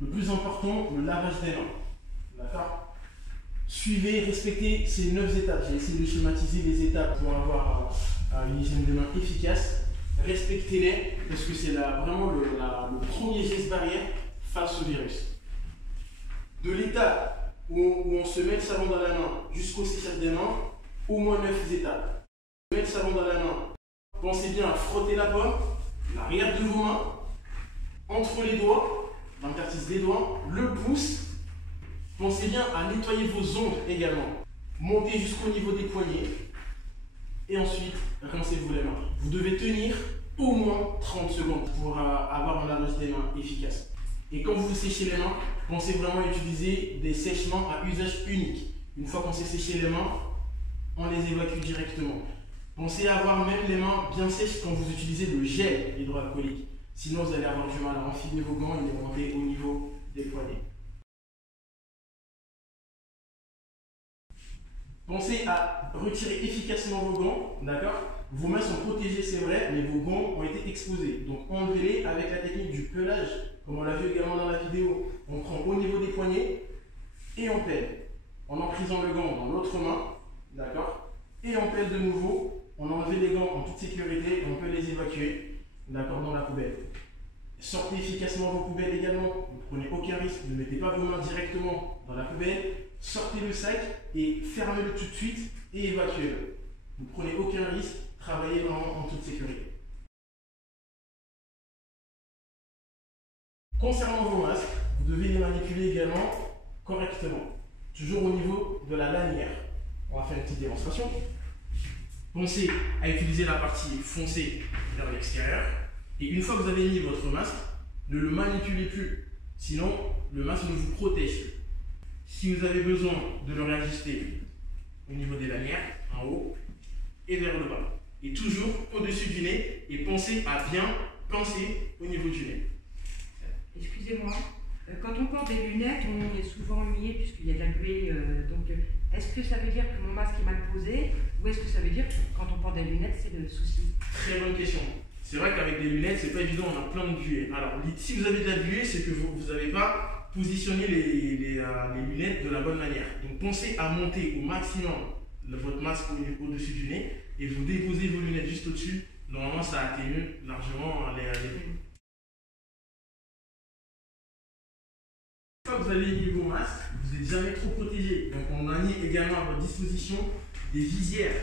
Le plus important, le lavage des mains. D'accord? Suivez, respectez ces 9 étapes. J'ai essayé de schématiser les étapes pour avoir une hygiène des mains efficace. Respectez-les parce que c'est vraiment le premier geste barrière face au virus. De l'étape où on se met le savon dans la main jusqu'au séchage des mains, au moins 9 étapes. Mettre le savon dans la main, pensez bien à frotter la paume, l'arrière de vos mains, entre les doigts, l'interstice des doigts, le pouce. Pensez bien à nettoyer vos ongles également. Montez jusqu'au niveau des poignets. Et ensuite, rincez-vous les mains. Vous devez tenir au moins 30 secondes pour avoir un lavage des mains efficace. Et quand vous vous séchez les mains, pensez vraiment à utiliser des sèchements à usage unique. Une fois qu'on s'est séché les mains, on les évacue directement. Pensez à avoir même les mains bien sèches quand vous utilisez le gel hydroalcoolique. Sinon, vous allez avoir du mal à enfiler vos gants et les monter au niveau des poignets. Pensez à retirer efficacement vos gants, d'accord? Vos mains sont protégées, c'est vrai, mais vos gants ont été exposés. Donc enlevez-les avec la technique du pelage, comme on l'a vu également dans la vidéo. On prend au niveau des poignets et on pèle. En emprisant le gant dans l'autre main, d'accord? Et on pèle de nouveau. On enlève les gants en toute sécurité et on peut les évacuer, d'accord, dans la poubelle. Sortez efficacement vos poubelles également. Ne prenez aucun risque. Ne mettez pas vos mains directement dans la poubelle. Sortez le sac et fermez-le tout de suite et évacuez-le. Ne prenez aucun risque. Travaillez vraiment en toute sécurité. Concernant vos masques, vous devez les manipuler également correctement. Toujours au niveau de la lanière. On va faire une petite démonstration. Pensez à utiliser la partie foncée vers l'extérieur. Et une fois que vous avez mis votre masque, ne le manipulez plus. Sinon, le masque ne vous protège plus. Si vous avez besoin de le réajuster au niveau des lanières, en haut et vers le bas. Et toujours au-dessus du nez. Et pensez à bien pincer au niveau du nez. Excusez-moi, quand on porte des lunettes, on est souvent ennuyé puisqu'il y a de la buée. Est-ce que ça veut dire que mon masque est mal posé ou est-ce que ça veut dire que quand on porte des lunettes, c'est le souci? Très bonne question. C'est vrai qu'avec des lunettes, c'est pas évident, on a plein de buées. Alors, si vous avez de la buée, c'est que vous n'avez pas positionné les lunettes de la bonne manière. Donc, pensez à monter au maximum votre masque au-dessus du nez et vous déposez vos lunettes juste au-dessus. Normalement, ça atténue largement les buées. Une fois que vous avez mis vos masques, vous n'êtes jamais trop protégé. Donc, on a mis également à votre disposition des visières.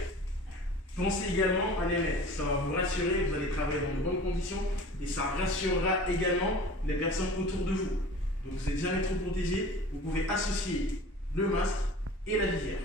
Pensez également à les mettre. Ça va vous rassurer, vous allez travailler dans de bonnes conditions et ça rassurera également les personnes autour de vous. Donc, vous n'êtes jamais trop protégé. Vous pouvez associer le masque et la visière.